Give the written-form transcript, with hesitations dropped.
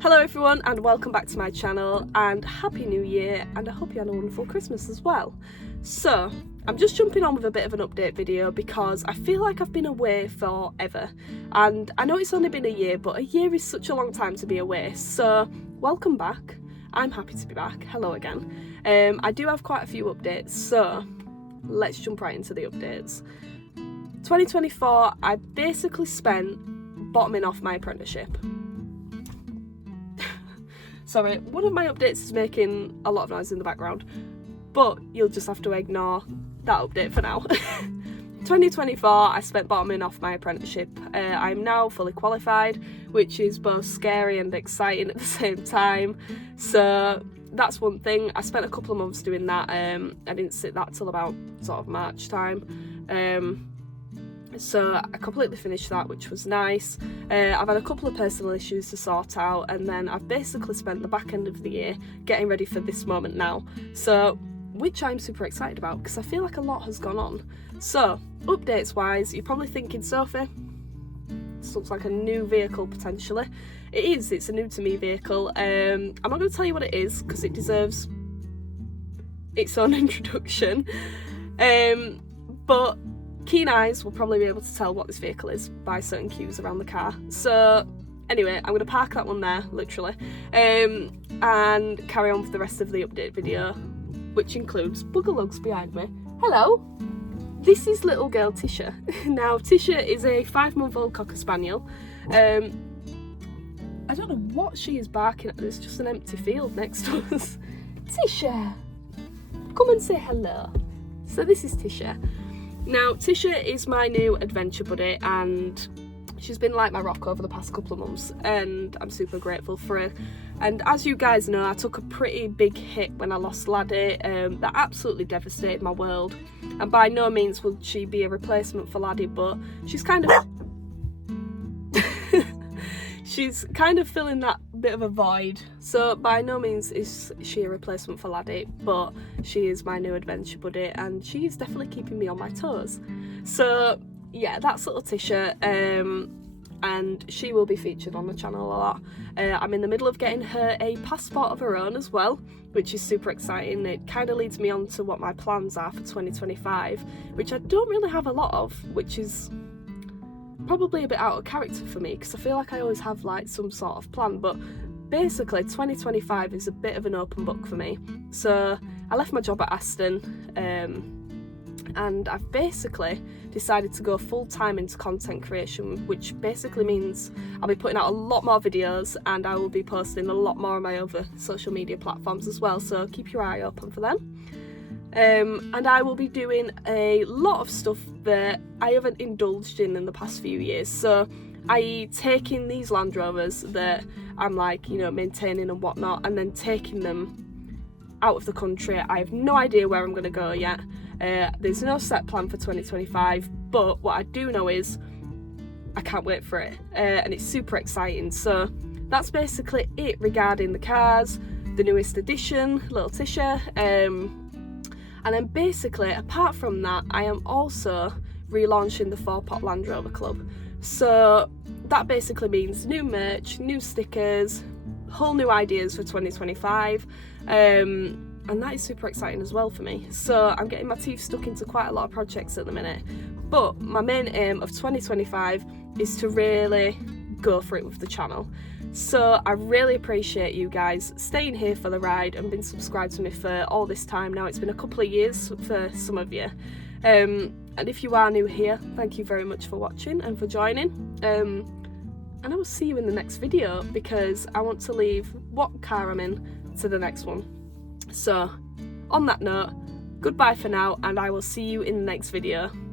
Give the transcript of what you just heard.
Hello everyone and welcome back to my channel and Happy New Year, and I hope you had a wonderful Christmas as well. So I'm just jumping on with a bit of an update video because I feel like I've been away forever, and I know it's only been a year, but a year is such a long time to be away. So welcome back. I'm happy to be back. Hello again. I do have quite a few updates, so let's jump right into the updates. 2024, I basically spent bottoming off my apprenticeship. Sorry, one of my updates is making a lot of noise in the background, but you'll just have to ignore that update for now. 2024, I spent bottoming off my apprenticeship. I'm now fully qualified, which is both scary and exciting at the same time. So that's one thing. I spent a couple of months doing that. I didn't sit that till about sort of March time. So I completely finished that, which was nice. I've had a couple of personal issues to sort out, and then I've basically spent the back end of the year getting ready for this moment now. So, which I'm super excited about because I feel like a lot has gone on. So, updates wise, you're probably thinking, Sophie, this looks like a new vehicle potentially. It is, it's a new to me vehicle. I'm not going to tell you what it is because it deserves its own introduction. But keen eyes will probably be able to tell what this vehicle is by certain cues around the car. So anyway, I'm going to park that one there, literally, and carry on with the rest of the update video, which includes Buggerlugs behind me. Hello! This is little girl Tisha. Now, Tisha is a 5-month-old Cocker Spaniel. I don't know what she is barking at. There's just an empty field next to us. Tisha! Come and say hello. So this is Tisha. Now, Tisha is my new adventure buddy, and she's been like my rock over the past couple of months, and I'm super grateful for her. And as you guys know, I took a pretty big hit when I lost Laddie. That absolutely devastated my world, and by no means would she be a replacement for Laddie, but she's kind of she's kind of filling that bit of a void. So by no means is she a replacement for Laddie, but she is my new adventure buddy, and she's definitely keeping me on my toes. So yeah, that's little Tisha, and she will be featured on the channel a lot. I'm in the middle of getting her a passport of her own as well, which is super exciting. It kind of leads me on to what my plans are for 2025, which I don't really have a lot of, which is probably a bit out of character for me because I feel like I always have like some sort of plan, but basically 2025 is a bit of an open book for me. So I left my job at Aston, and I've basically decided to go full-time into content creation, which basically means I'll be putting out a lot more videos, and I will be posting a lot more on my other social media platforms as well, so keep your eye open for them. And I will be doing a lot of stuff that I haven't indulged in the past few years. So, i.e. taking these Land Rovers that I'm like, you know, maintaining and whatnot, and then taking them out of the country. I have no idea where I'm going to go yet. There's no set plan for 2025, but what I do know is I can't wait for it, and it's super exciting. So that's basically it regarding the cars, the newest edition, little Tisha. And then basically, apart from that, I am also relaunching the 4-Pot Land Rover Club. So that basically means new merch, new stickers, whole new ideas for 2025. And that is super exciting as well for me. So I'm getting my teeth stuck into quite a lot of projects at the minute. But my main aim of 2025 is to really go for it with the channel. So I really appreciate you guys staying here for the ride and been subscribed to me for all this time now. It's been a couple of years for some of you. And if you are new here, thank you very much for watching and for joining. And I will see you in the next video because I want to leave what car I'm in to the next one. So on that note, goodbye for now, and I will see you in the next video.